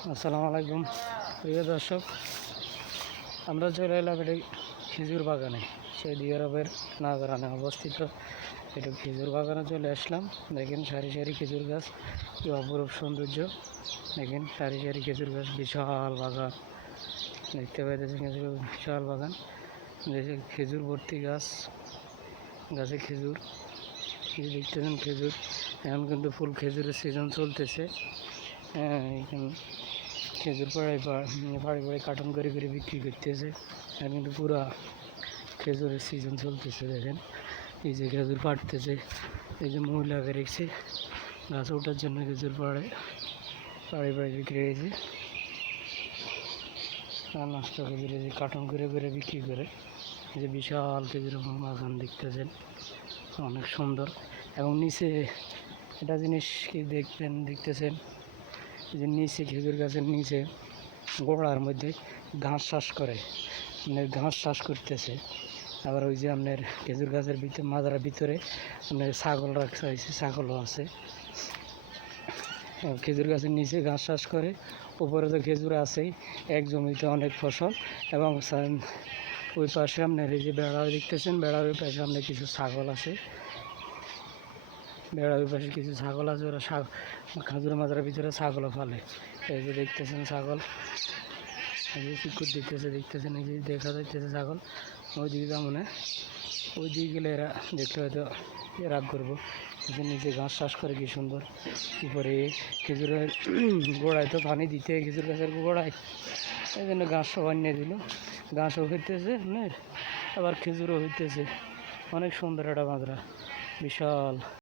আসসালামু আলাইকুম প্রিয় দর্শক, আমরা চলে এলাম এটি খেজুর বাগানে। সৌদি আরবের নাজরানে অবস্থিত এটা খেজুর বাগানে চলে আসলাম। দেখেন সারি সারি খেজুর গাছ, কি অপরূপ সৌন্দর্য। দেখেন সারি সারি খেজুর গাছ, বিশাল বাগান দেখতে পাইতেছেন। খেজুর বিশাল বাগান, খেজুর ভর্তি গাছ, গাছে খেজুর দেখতেছেন। খেজুর এখন কিন্তু ফুল খেজুরের সিজন চলতেছে। এখানে খেজুর পাড়ায় পাড়ে কার্টন করে বিক্রি করতেছে। আর কিন্তু পুরা খেজুরের সিজন চলতেছে। দেখেন এই যে খেজুর পাড়তেছে, এই যে মহিলাকে রেখেছে গাছ ওঠার জন্য। খেজুর পাড়ে বিক্রি হয়েছে। আর নষ্ট খেজুর এই যে কার্টন করে বিক্রি করে। এই যে বিশাল খেজুর বাগান দেখতেছেন, অনেক সুন্দর। এবং নিচে এটা জিনিস কি দেখতেছেন যে নিচে খেজুর গাছের নিচে গোড়ার মধ্যে ঘাস চাষ করে, আপনার ঘাস চাষ করতেছে। আবার ওই যে আপনার খেজুর গাছের ভিতরে মাজার ভিতরে আপনার ছাগল রাখা হয়েছে, ছাগলও আছে। খেজুর গাছের নিচে ঘাস চাষ করে, উপরে তো খেজুর আছেই, এক জমিতে অনেক ফসল। এবং ওই পাশে আপনার এই যে বেড়া দেখতেছেন, বেড়ার ওই পাশে আপনার কিছু ছাগল আছে। বেড়ার ওই পাশে কিছু ছাগল আছে, ওরা খেজুর মাজারের ভিতরে ছাগলও ফালে। এই যে দেখতেছেন ছাগল, এই যে চিকুর দেখতেছেন, এই যে দেখা যাইতেছে ছাগল। ওই দিকে যেমন ওই দিকে গেলে এরা দেখতে হয়তো রাগ করবো। নিচে ঘাস চাষ করে কি সুন্দর। উপরে খেজুরের গোড়ায় তো পানি দিতে, খেজুর গাছের গোড়ায়, এই জন্য ঘাসও বানিয়ে দিল। ঘাসও হইতেছে আবার খেজুরও হইতেছে। অনেক সুন্দর একটা মাজরা, বিশাল।